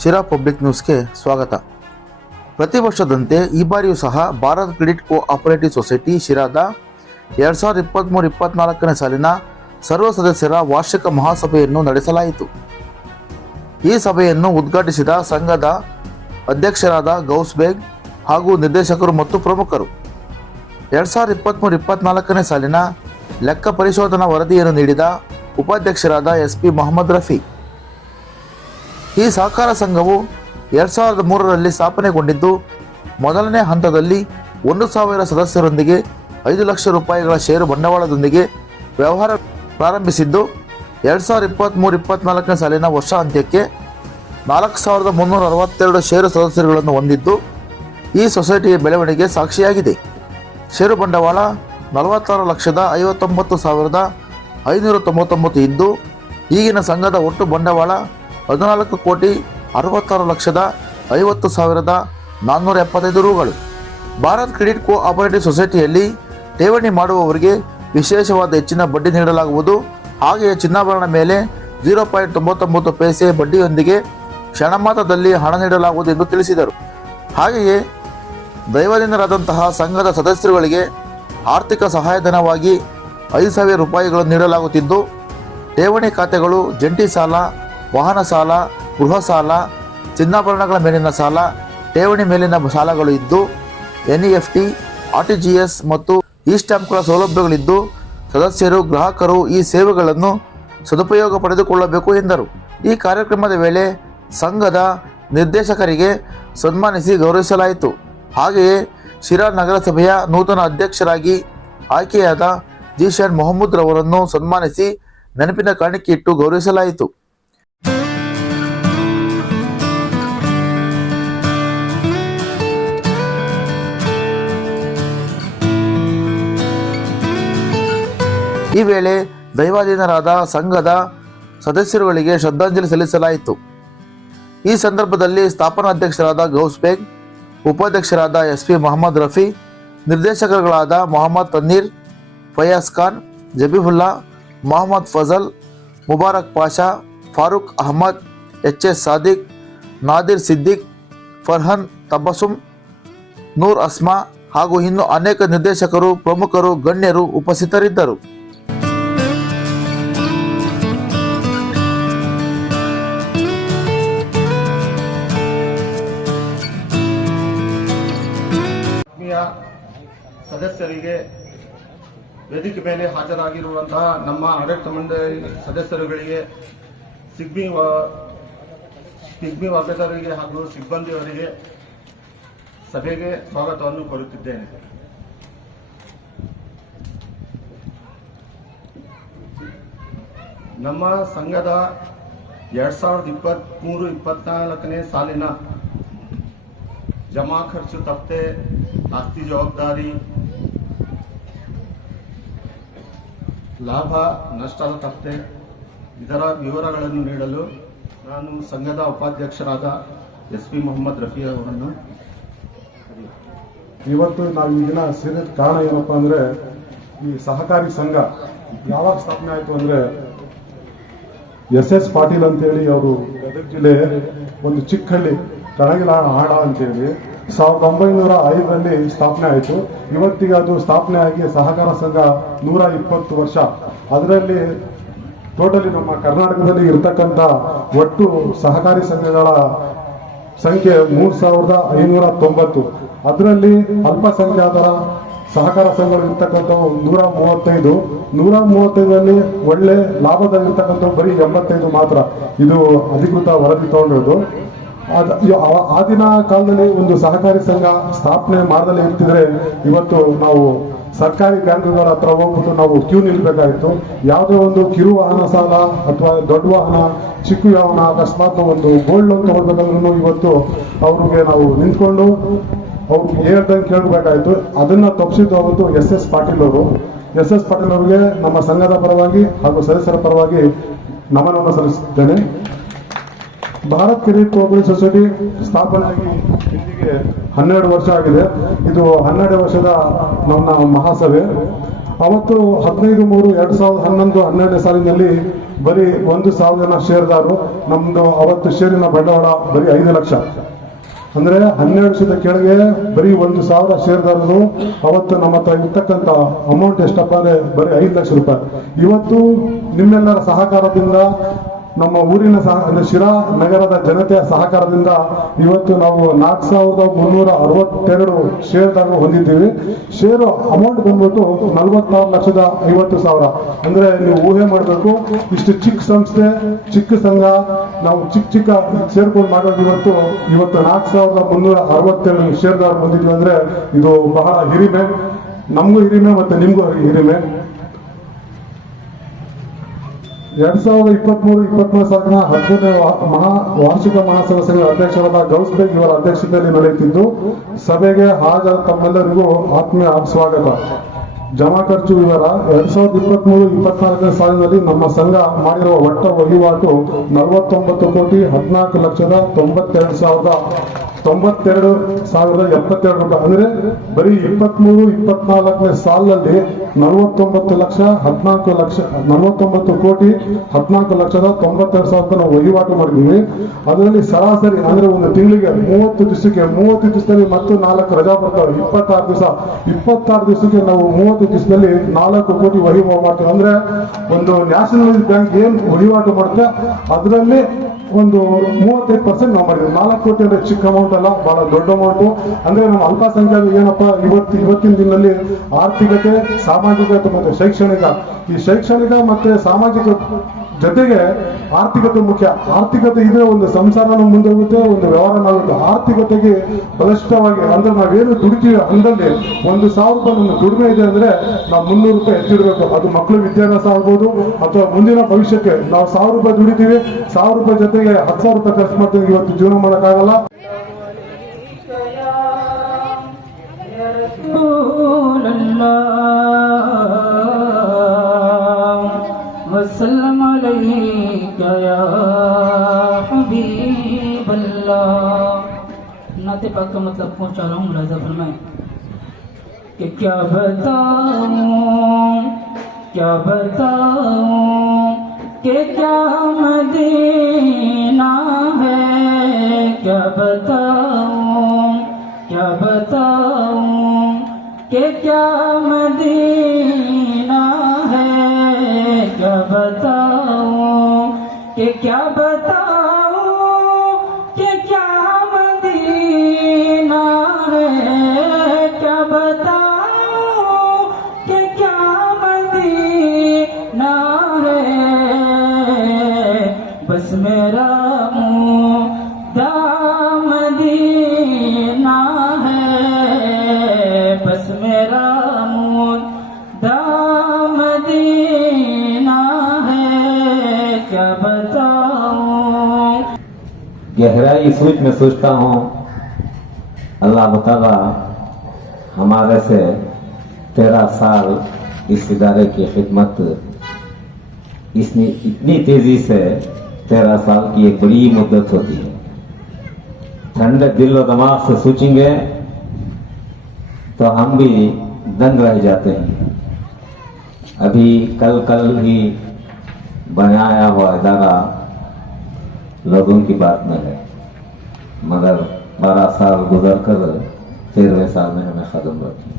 Sira public ನ್ಯೂಸ್ಗೆ ಸ್ವಾಗತ. ಪ್ರತಿ ವರ್ಷದಂತೆ ಈ ಬಾರಿಯೂ ಸಹ Bharat credit co operative society ಶಿರಾದ ಎರಡು ಸಾವಿರದ ಇಪ್ಪತ್ತ್ಮೂರು ಇಪ್ಪತ್ತ್ನಾಲ್ಕನೇ ಸಾಲಿನ ಸರ್ವ ಸದಸ್ಯರ ವಾರ್ಷಿಕ ಮಹಾಸಭೆಯನ್ನು ನಡೆಸಲಾಯಿತು. ಈ ಸಭೆಯನ್ನು ಉದ್ಘಾಟಿಸಿದ ಸಂಘದ ಅಧ್ಯಕ್ಷರಾದ ಗೌಸ್ ಬೇಗ್ ಹಾಗೂ ನಿರ್ದೇಶಕರು ಮತ್ತು ಪ್ರಮುಖರು. ಎರಡು ಸಾವಿರದ ಇಪ್ಪತ್ತ್ಮೂರು ಇಪ್ಪತ್ತ್ನಾಲ್ಕನೇ ಸಾಲಿನ ಲೆಕ್ಕ ಪರಿಶೋಧನಾ ವರದಿಯನ್ನು ನೀಡಿದ ಉಪಾಧ್ಯಕ್ಷರಾದ ಎಸ್ ಪಿ ಮೊಹಮ್ಮದ್ ರಫಿ. ಈ ಸಹಕಾರ ಸಂಘವು ಎರಡು ಸಾವಿರದ ಮೂರರಲ್ಲಿ ಸ್ಥಾಪನೆಗೊಂಡಿದ್ದು, ಮೊದಲನೇ ಹಂತದಲ್ಲಿ ಒಂದು ಸಾವಿರ ಸದಸ್ಯರೊಂದಿಗೆ ಐದು ಲಕ್ಷ ರೂಪಾಯಿಗಳ ಷೇರು ಬಂಡವಾಳದೊಂದಿಗೆ ವ್ಯವಹಾರ ಪ್ರಾರಂಭಿಸಿದ್ದು, ಎರಡು ಸಾವಿರದ ಇಪ್ಪತ್ತ್ಮೂರು ಇಪ್ಪತ್ತ್ನಾಲ್ಕನೇ ಸಾಲಿನ ವರ್ಷ ಅಂತ್ಯಕ್ಕೆ ನಾಲ್ಕು ಸಾವಿರದ ಮುನ್ನೂರ ಅರವತ್ತೆರಡು ಷೇರು ಸದಸ್ಯರುಗಳನ್ನು ಹೊಂದಿದ್ದು, ಈ ಸೊಸೈಟಿಯ ಬೆಳವಣಿಗೆ ಸಾಕ್ಷಿಯಾಗಿದೆ. ಷೇರು ಬಂಡವಾಳ ನಲವತ್ತಾರು ಲಕ್ಷದ ಐವತ್ತೊಂಬತ್ತು ಸಾವಿರದ ಐನೂರ ತೊಂಬತ್ತೊಂಬತ್ತು ಇದ್ದು ಈಗಿನ ಸಂಘದ ಒಟ್ಟು ಬಂಡವಾಳ ಹದಿನಾಲ್ಕು ಕೋಟಿ ಅರವತ್ತಾರು ಲಕ್ಷದ ಐವತ್ತು ಸಾವಿರದ ನಾನ್ನೂರ ಎಪ್ಪತ್ತೈದು ರೂಗಳು. ಭಾರತ್ ಕ್ರೆಡಿಟ್ ಕೋ ಆಪರೇಟಿವ್ ಸೊಸೈಟಿಯಲ್ಲಿ ಠೇವಣಿ ಮಾಡುವವರಿಗೆ ವಿಶೇಷವಾದ ಹೆಚ್ಚಿನ ಬಡ್ಡಿ ನೀಡಲಾಗುವುದು. ಹಾಗೆಯೇ ಚಿನ್ನಾಭರಣ ಮೇಲೆ ಜೀರೋ ಪಾಯಿಂಟ್ ತೊಂಬತ್ತೊಂಬತ್ತು ಪೈಸೆ ಬಡ್ಡಿಯೊಂದಿಗೆ ಕ್ಷಣಮಾತ್ರದಲ್ಲಿ ಹಣ ನೀಡಲಾಗುವುದು ಎಂದು ತಿಳಿಸಿದರು. ಹಾಗೆಯೇ ದೈವದಿಂದರಾದಂತಹ ಸಂಘದ ಸದಸ್ಯರುಗಳಿಗೆ ಆರ್ಥಿಕ ಸಹಾಯಧನವಾಗಿ ಐದು ಸಾವಿರ ರೂಪಾಯಿಗಳನ್ನು ನೀಡಲಾಗುತ್ತಿದ್ದು, ಠೇವಣಿ ಖಾತೆಗಳು, ಜಂಟಿ ಸಾಲ ವಾಹನ ಸಾಲ, ಗೃಹ ಸಾಲ, ಚಿನ್ನಾಭರಣಗಳ ಮೇಲಿನ ಸಾಲ, ಠೇವಣಿ ಮೇಲಿನ ಸಾಲಗಳು ಇದ್ದು ಜಿ ಎಸ್ ಮತ್ತು ಇ ಸ್ಟ್ಯಾಂಪ್ಗಳ ಸೌಲಭ್ಯಗಳಿದ್ದು, ಸದಸ್ಯರು, ಗ್ರಾಹಕರು ಈ ಸೇವೆಗಳನ್ನು ಸದುಪಯೋಗ ಪಡೆದುಕೊಳ್ಳಬೇಕು ಎಂದರು. ಈ ಕಾರ್ಯಕ್ರಮದ ವೇಳೆ ಸಂಘದ ನಿರ್ದೇಶಕರಿಗೆ ಸನ್ಮಾನಿಸಿ ಗೌರವಿಸಲಾಯಿತು. ಹಾಗೆಯೇ ಶಿರಾ ನಗರಸಭೆಯ ನೂತನ ಅಧ್ಯಕ್ಷರಾಗಿ ಆಯ್ಕೆಯಾದ ಜೀಶಾನ್ ಮೊಹಮ್ಮದ್ ರವರನ್ನು ಸನ್ಮಾನಿಸಿ ನೆನಪಿನ ಕಾಣಿಕೆ ಇಟ್ಟು ಗೌರವಿಸಲಾಯಿತು. ಈ ವೇಳೆ ದೈವಾಧೀನರಾದ ಸಂಘದ ಸದಸ್ಯರುಗಳಿಗೆ ಶ್ರದ್ಧಾಂಜಲಿ ಸಲ್ಲಿಸಲಾಯಿತು. ಈ ಸಂದರ್ಭದಲ್ಲಿ ಸ್ಥಾಪನಾಧ್ಯಕ್ಷರಾದ ಗೌಸ್ ಬೇಗ್ ಉಪಾಧ್ಯಕ್ಷರಾದ ಎಸ್ ಪಿ ಮೊಹಮ್ಮದ್ ರಫಿ, ನಿರ್ದೇಶಕರುಗಳಾದ ಮೊಹಮ್ಮದ್ ತನ್ನೀರ್ ಫಯಾಸ್ ಖಾನ್, ಜಬೀಹುಲ್ಲಾ, ಮೊಹಮ್ಮದ್ ಫಜಲ್, ಮುಬಾರಕ್ ಪಾಷಾ, ಫಾರೂಕ್ ಅಹಮದ್ ಎಚ್ ಎಸ್ ಸಾದಿಕ್, ನಾದಿರ್ ಸಿದ್ದಿಕ್, ಫರ್ಹನ್ ತಬಸುಮ್, ನೂರ್ ಅಸ್ಮಾ ಹಾಗೂ ಇನ್ನು ಅನೇಕ ನಿರ್ದೇಶಕರು, ಪ್ರಮುಖರು, ಗಣ್ಯರು ಉಪಸ್ಥಿತರಿದ್ದರು. ಸದಸ್ಯರಿಗೆ ವೇದಿಕೆ ಮೇಲೆ ಹಾಜರಾಗಿರುವಂತಹ ನಮ್ಮ ಆಡಳಿತ ಮಂಡಳಿ ಸದಸ್ಯರುಗಳಿಗೆ, ಸಿಗ್ಮಿ ಸಿಗ್ಮಿ ವರ್ಗದವರಿಗೆ ಹಾಗೂ ಸಿಬ್ಬಂದಿಯವರಿಗೆ ಸಭೆಗೆ ಸ್ವಾಗತವನ್ನು ಕೋರುತ್ತಿದ್ದೇನೆ. ನಮ್ಮ ಸಂಘದ ಎರಡ್ ಸಾವಿರದ ಇಪ್ಪತ್ತ್ಮೂರು ಇಪ್ಪತ್ನಾಲ್ಕನೇ ಸಾಲಿನ ಜಮಾ ಖರ್ಚು ತಪ್ತೆ ಆಸ್ತಿ ಜವಾಬ್ದಾರಿ ಲಾಭ, ನಷ್ಟದ ತಪ್ಪೆ ಇದರ ವಿವರಗಳನ್ನು ನೀಡಲು ನಾನು ಸಂಘದ ಉಪಾಧ್ಯಕ್ಷರಾದ ಎಸ್ ಪಿ ಮೊಹಮ್ಮದ್ ರಫಿ ಅವರನ್ನು ಇವತ್ತು ನಾವು ಈ ದಿನ ಸೇರಿದ ಕಾರಣ ಏನಪ್ಪ ಅಂದರೆ, ಈ ಸಹಕಾರಿ ಸಂಘ ಯಾವಾಗ ಸ್ಥಾಪನೆ ಆಯಿತು ಅಂದ್ರೆ ಎಸ್ ಎಸ್ ಪಾಟೀಲ್ ಅಂತೇಳಿ ಅವರು ಗದಗ ಜಿಲ್ಲೆ ಒಂದು ಚಿಕ್ಕಹಳ್ಳಿ ಹಳ್ಳಿ ಆಡ ಅಂತೇಳಿ ಸಾವಿರದ ಒಂಬೈನೂರ ಐದರಲ್ಲಿ ಸ್ಥಾಪನೆ ಆಯಿತು. ಇವತ್ತಿಗೆ ಅದು ಸ್ಥಾಪನೆ ಆಗಿ ಸಹಕಾರ ಸಂಘ ನೂರ ಇಪ್ಪತ್ತು ವರ್ಷ. ಅದರಲ್ಲಿ ಟೋಟಲಿ ನಮ್ಮ ಕರ್ನಾಟಕದಲ್ಲಿ ಇರತಕ್ಕಂಥ ಒಟ್ಟು ಸಹಕಾರಿ ಸಂಘಗಳ ಸಂಖ್ಯೆ ಮೂರು ಸಾವಿರದ ಐನೂರ ತೊಂಬತ್ತು. ಅದರಲ್ಲಿ ಅಲ್ಪಸಂಖ್ಯಾತರ ಸಹಕಾರ ಸಂಘಗಳು ಇರ್ತಕ್ಕಂಥವು ನೂರ ಮೂವತ್ತೈದು. ನೂರ ಮೂವತ್ತೈದರಲ್ಲಿ ಒಳ್ಳೆ ಲಾಭದಲ್ಲಿರ್ತಕ್ಕಂಥವು ಬರೀ ಎಂಬತ್ತೈದು ಮಾತ್ರ. ಇದು ಅಧಿಕೃತ ವರದಿ ತಗೊಂಡಿರೋದು. ಆ- ದಿನ ಕಾಲದಲ್ಲಿ ಒಂದು ಸಹಕಾರಿ ಸಂಘ ಸ್ಥಾಪನೆ ಮಾಡದಲ್ಲಿ ಇರ್ತಿದ್ರೆ ಇವತ್ತು ನಾವು ಸರ್ಕಾರಿ ಬ್ಯಾಂಕ್ಗಳ ಹತ್ರ ಹೋಗ್ಬಿಟ್ಟು ನಾವು ಕ್ಯೂ ನಿಲ್ಬೇಕಾಗಿತ್ತು ಯಾವುದೇ ಒಂದು ಕಿರು ವಾಹನ ಸಾಲ ಅಥವಾ ದೊಡ್ಡ ವಾಹನ, ಚಿಕ್ಕ ವಾಹನ, ಅಕಸ್ಮಾತ್ ಒಂದು ಗೋಲ್ಡ್ ಲೋನ್ ತಗೊಳ್ಬೇಕಂದ್ರೂ ಇವತ್ತು ಅವ್ರಿಗೆ ನಾವು ನಿಂತ್ಕೊಂಡು ಅವ್ರಿಗೆ ಹೇಳ್ದಂಗೆ ಕೇಳಬೇಕಾಯಿತು. ಅದನ್ನ ತಪ್ಪಿಸಿದ್ದು ಅವತ್ತು ಎಸ್ ಎಸ್ ಪಾಟೀಲ್ ಅವರು. ಎಸ್ ಎಸ್ ಪಾಟೀಲ್ ಅವರಿಗೆ ನಮ್ಮ ಸಂಘದ ಪರವಾಗಿ ಹಾಗೂ ಸದಸ್ಯರ ಪರವಾಗಿ ನಮನವನ್ನು ಸಲ್ಲಿಸುತ್ತೇನೆ. ಭಾರತ್ ಕಿರಿ ಕೋಬಳಿ ಸೊಸೈಟಿ ಸ್ಥಾಪನೆಯಾಗಿ ಇಲ್ಲಿಗೆ ಹನ್ನೆರಡು ವರ್ಷ ಆಗಿದೆ. ಇದು ಹನ್ನೆರಡು ವರ್ಷದ ನಮ್ಮ ಮಹಾಸಭೆ. ಅವತ್ತು ಹದಿನೈದು ಮೂರು ಎರಡು ಸಾವಿರದ ಹನ್ನೊಂದು ಹನ್ನೆರಡನೇ ಸಾಲಿನಲ್ಲಿ ಬರೀ ಒಂದು ಸಾವಿರ ಜನ ಷೇರ್ದಾರರು ನಮ್ಮದು ಅವತ್ತು ಷೇರಿನ ಬಂಡವಾಳ ಬರೀ ಐದು ಲಕ್ಷ. ಅಂದ್ರೆ ಹನ್ನೆರಡು ವರ್ಷದ ಕೆಳಗೆ ಬರೀ ಒಂದು ಸಾವಿರ ಷೇರ್ದಾರರು, ಅವತ್ತು ನಮ್ಮ ಹತ್ರ ಇರ್ತಕ್ಕಂಥ ಅಮೌಂಟ್ ಎಷ್ಟಪ್ಪ ಅಂದರೆ ಬರೀ ಐದು ಲಕ್ಷ ರೂಪಾಯಿ. ಇವತ್ತು ನಿಮ್ಮೆಲ್ಲರ ಸಹಕಾರದಿಂದ ನಮ್ಮ ಊರಿನ ಸಹ ಶಿರಾ ನಗರದ ಜನತೆಯ ಸಹಕಾರದಿಂದ ಇವತ್ತು ನಾವು ನಾಲ್ಕು ಸಾವಿರದ ಮುನ್ನೂರ ಅರವತ್ತೆರಡು ಷೇರ್ದಾರರು ಹೊಂದಿದ್ದೀವಿ. ಷೇರು ಅಮೌಂಟ್ ಬಂದ್ಬಿಟ್ಟು ನಲವತ್ತಾರು ಲಕ್ಷದ ಐವತ್ತು ಸಾವಿರ. ಅಂದ್ರೆ ನೀವು ಊಹೆ ಮಾಡಬೇಕು, ಇಷ್ಟು ಚಿಕ್ಕ ಸಂಸ್ಥೆ, ಚಿಕ್ಕ ಸಂಘ, ನಾವು ಚಿಕ್ಕ ಚಿಕ್ಕ ಸೇರ್ಕೊಂಡು ಮಾಡೋದು ಇವತ್ತು ಇವತ್ತು ನಾಲ್ಕು ಸಾವಿರದ ಮುನ್ನೂರ ಅರವತ್ತೆರಡು ಶೇರ್ದಾರರು ಬಂದಿದ್ವಿ ಅಂದ್ರೆ ಇದು ಬಹಳ ಹಿರಿಮೆ. ನಮಗೂ ಹಿರಿಮೆ ಮತ್ತೆ ನಿಮಗೂ ಹಿರಿಮೆ. ಎರಡ್ ಸಾವಿರದ ಇಪ್ಪತ್ಮೂರು ಇಪ್ಪತ್ಮೂರು ಸಾಲಿನ ಹದಿನೈದನೇ ಮಹಾ, ವಾರ್ಷಿಕ ಮಹಾಸಭಾ ಅಧ್ಯಕ್ಷರಾದ ಗೌಸ್ ಇವರ ಅಧ್ಯಕ್ಷತೆಯಲ್ಲಿ ನಡೆಯುತ್ತಿದ್ದು, ಸಭೆಗೆ ಹಾಜರ ತಮ್ಮೆಲ್ಲರಿಗೂ ಆತ್ಮೀಯ ಸ್ವಾಗತ. ಜಮಾ ಖರ್ಚು ವಿವರ ಎರಡ್ ಸಾವಿರದ ಇಪ್ಪತ್ಮೂರು, ಇಪ್ಪತ್ನಾಲ್ಕನೇ ಸಾಲಿನಲ್ಲಿ ನಮ್ಮ ಸಂಘ ಮಾಡಿರುವ ಒಟ್ಟ ವಹಿವಾಟು ನಲವತ್ತೊಂಬತ್ತು ಕೋಟಿ ಹದಿನಾಲ್ಕು ಲಕ್ಷದ ತೊಂಬತ್ತೆರಡು ಸಾವಿರದ ತೊಂಬತ್ತೆರಡು ಸಾವಿರದ ಎಪ್ಪತ್ತೆರಡು ರೂಪಾಯಿ. ಅಂದ್ರೆ ಬರೀ ಇಪ್ಪತ್ಮೂರು, ಇಪ್ಪತ್ನಾಲ್ಕನೇ ಸಾಲಿನಲ್ಲಿ ನಲವತ್ತೊಂಬತ್ತು ಲಕ್ಷ ಹದಿನಾಲ್ಕು ಲಕ್ಷ, ನಲವತ್ತೊಂಬತ್ತು ಕೋಟಿ ಹದಿನಾಲ್ಕು ಲಕ್ಷದ ತೊಂಬತ್ತೆರಡು ಸಾವಿರದ ನಾವು ವಹಿವಾಟು ಮಾಡಿದ್ದೀವಿ. ಅದರಲ್ಲಿ ಸರಾಸರಿ ಅಂದ್ರೆ ಒಂದು ತಿಂಗಳಿಗೆ ಮೂವತ್ತು ದಿವಸಕ್ಕೆ, ಮೂವತ್ತು ದಿವಸದಲ್ಲಿ ಮತ್ತು ನಾಲ್ಕು ರಜಾ ಬರ್ತಾವೆ. ಇಪ್ಪತ್ತಾರು ದಿವಸ, ಇಪ್ಪತ್ತಾರು ದಿವಸಕ್ಕೆ ನಾವು ಮೂವತ್ತು ದಿವಸದಲ್ಲಿ ನಾಲ್ಕು ಕೋಟಿ ವಹಿವಾಟು ಮಾಡ್ತೀವಿ ಅಂದ್ರೆ ಒಂದು ನ್ಯಾಷನಲ್ ಬ್ಯಾಂಕ್ ಏನು ವಹಿವಾಟು ಮಾಡುತ್ತೆ ಅದರಲ್ಲಿ ಒಂದು ಮೂವತ್ತೈದು ಪರ್ಸೆಂಟ್ ನಾವು ಮಾಡಿದ್ವಿ ನಾಲ್ಕು ಕೋಟಿ ಅಂದ್ರೆ ಚಿಕ್ಕ ಅಮೌಂಟ್ ಅಲ್ಲ, ಬಹಳ ದೊಡ್ಡ ಅಮೌಂಟು ಅಂದ್ರೆ ನಮ್ಮ ಅಲ್ಪಸಂಖ್ಯಾತ ಏನಪ್ಪ, ಇವತ್ತು ಇವತ್ತಿನ ದಿನದಲ್ಲಿ ಆರ್ಥಿಕತೆ ಸಾಮಾಜಿಕತೆ ಮತ್ತು ಶೈಕ್ಷಣಿಕ. ಈ ಶೈಕ್ಷಣಿಕ ಮತ್ತೆ ಸಾಮಾಜಿಕ ಜೊತೆಗೆ ಆರ್ಥಿಕತೆ ಮುಖ್ಯ ಆರ್ಥಿಕತೆ ಇದ್ರೆ ಒಂದು ಸಂಸಾರನೂ ಮುಂದೋಗುತ್ತೆ ಒಂದು ವ್ಯವಹಾರ ಆಗುತ್ತೆ ಆರ್ಥಿಕತೆಗೆ ಬಲಿಷ್ಠವಾಗಿ ಅಂದ್ರೆ ನಾವೇನು ದುಡಿತೀವಿ ಹಂದಲ್ಲಿ ಒಂದು ಸಾವಿರ ರೂಪಾಯಿ ನಮ್ಮ ದುಡಿಮೆ ಇದೆ ಅಂದ್ರೆ ನಾವು ಮುನ್ನೂರು ರೂಪಾಯಿ ಎತ್ತಿಡ್ಬೇಕು ಅದು ಮಕ್ಕಳು ವಿದ್ಯಾಭ್ಯಾಸ ಆಗ್ಬೋದು ಅಥವಾ ಮುಂದಿನ ಭವಿಷ್ಯಕ್ಕೆ ನಾವು ಸಾವಿರ ರೂಪಾಯಿ ದುಡಿತೀವಿ ಸಾವಿರ ರೂಪಾಯಿ ಜೊತೆಗೆ ಹತ್ತು ಸಾವಿರ ರೂಪಾಯಿ ಖರ್ಚು ಮಾಡ್ತೀವಿ ಇವತ್ತು ಜೀವನ ಮಾಡೋಕ್ಕಾಗಲ್ಲ رسول الله وسلم نعت پاک کا مطلب پہنچا رہا ہوں، ملاحظہ فرمائیں۔ کہ کیا بتاؤں کیا بتاؤں کہ کیا مدینہ ہے؟ کیا بتاؤں کیا بتاؤں کہ کیا مدینہ ہے؟ کیا بتاؤں کہ کیا بتاؤں رامون دام دینا ہے، کیا بتاؤں؟ گہرائی سوچ میں سوچتا ہوں، اللہ بتالا ہمارے سے تیرہ سال اس ادارے کی خدمت، اس نے اتنی تیزی سے تیرہ سال کی ایک بڑی مدت ہوتی ہے۔ ٹھنڈے دل و دماغ سے سوچیں گے تو ہم بھی دنگ رہ جاتے ہیں۔ ابھی کل کل ہی بنایا ہوا ادارہ لوگوں کی بات میں ہے۔ مگر بارہ سال گزر کر تیرہ سال میں ہمیں ختم رکھی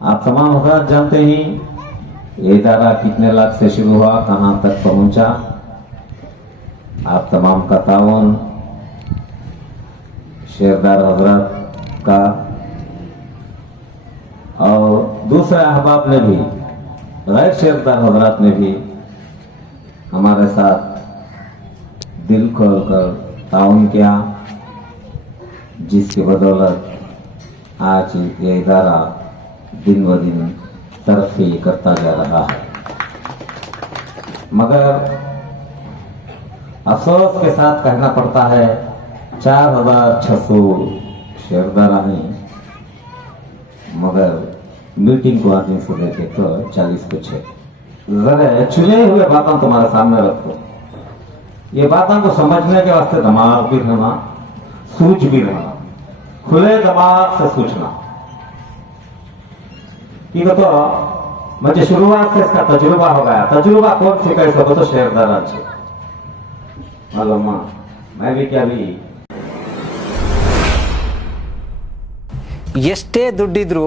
آپ تمام حضرات جانتے ہیں یہ ادارہ کتنے لاکھ سے شروع ہوا، کہاں تک پہنچا۔ آپ تمام کا تعاون، شیردار حضرات کا اور دوسرے احباب نے بھی، غیر شیردار حضرات نے بھی ہمارے ساتھ دل کھول کر تعاون کیا، جس کی بدولت آج یہ ادارہ دن ب دن ترقی کرتا جا رہا ہے۔ مگر افسوس کے ساتھ کہنا پڑتا ہے، چار ہزار چھ سو شیردارہ مگر میٹنگ کو آدمی سے دیکھے تو چالیس کو چھ ذرا چنے ہوئے باتوں تمہارے سامنے رکھو یہ باتوں کو سمجھنے کے واسطے دماغ بھی رہنا سوچ بھی رہنا کھلے دماغ سے سوچنا یہ تو مجھے شروعات سے اس کا تجربہ ہو گیا تجربہ کون سی اس کو تو شیر دارا چھے معلوم میں بھی کیا بھی ಎಷ್ಟೇ ದುಡ್ಡಿದ್ರೂ